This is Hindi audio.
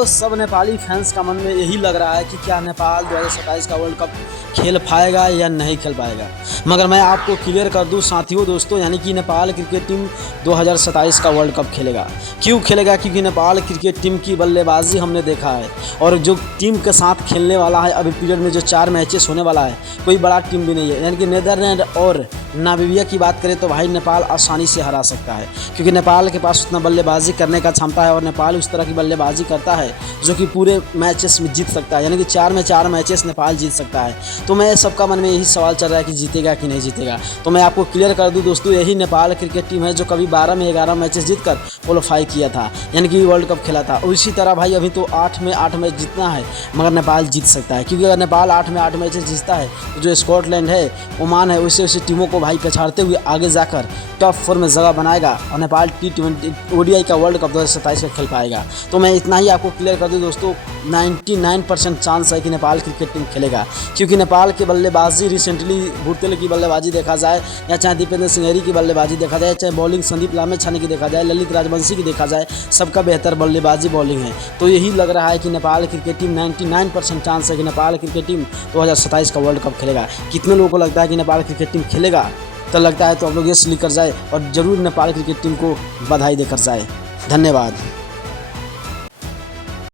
दोस्तों सब नेपाली फैंस का मन में यही लग रहा है कि क्या नेपाल 2027 का वर्ल्ड कप खेल पाएगा या नहीं खेल पाएगा। मगर मैं आपको क्लियर कर दूं साथियों दोस्तों, यानी कि नेपाल क्रिकेट टीम 2027 का वर्ल्ड कप खेलेगा। क्यों खेलेगा? क्योंकि नेपाल क्रिकेट टीम की बल्लेबाजी हमने देखा है और जो टीम के साथ खेलने वाला है अभी पीरियड में जो 4 मैचेस होने वाला है, कोई बड़ा टीम भी नहीं है। यानी कि नीदरलैंड और नामीबिया की बात करें तो भाई नेपाल आसानी से हरा सकता है, क्योंकि नेपाल के पास उतना बल्लेबाजी करने का क्षमता है और नेपाल उस तरह की बल्लेबाजी करता है जो कि पूरे मैचेस में जीत सकता है। यानी कि 4 में 4 मैचेस नेपाल जीत सकता है। तो मैं सबका मन में यही सवाल चल रहा है कि जीतेगा कि नहीं जीतेगा। तो मैं आपको क्लियर कर दूं दोस्तों, यही नेपाल क्रिकेट टीम है जो कभी 12 में 11 मैचेस जीतकर क्वालीफाई किया था, यानी कि वर्ल्ड कप खेला था। उसी तरह भाई अभी तो 8 में 8 मैच जीतना है, मगर नेपाल जीत सकता है, क्योंकि अगर नेपाल 8 में 8 मैचेस जीतता है तो जो स्कॉटलैंड है, ओमान है, वैसे टीमों को भाई पछाड़ते हुए आगे जाकर टॉप 4 में जगह बनाएगा और नेपाल T20 ODI का वर्ल्ड कप 2027 का खेल पाएगा। तो मैं इतना ही आपको क्लियर कर दूं दोस्तों, 99% चांस है कि नेपाल क्रिकेट टीम खेलेगा, क्योंकि नेपाल की बल्लेबाजी रिसेंटली भुरतेल की बल्लेबाजी देखा जाए या चाहे दीपेंद्र सिंह की बल्लेबाजी देखा जाए, चाहे बॉलिंग संदीप लामेछाने की देखा जाए, ललित राजवंशी की देखा जाए, सबका बेहतर बल्लेबाजी बॉलिंग है। तो यही लग रहा है कि नेपाल क्रिकेट टीम 99% चांस है कि नेपाल क्रिकेट टीम 2027 का वर्ल्ड कप खेलेगा। कितने लोगों को लगता है कि नेपाल क्रिकेट टीम खेलेगा? तो लगता है तो आप लोग यस लिख कर जाए और ज़रूर नेपाल क्रिकेट टीम को बधाई देकर जाए। धन्यवाद।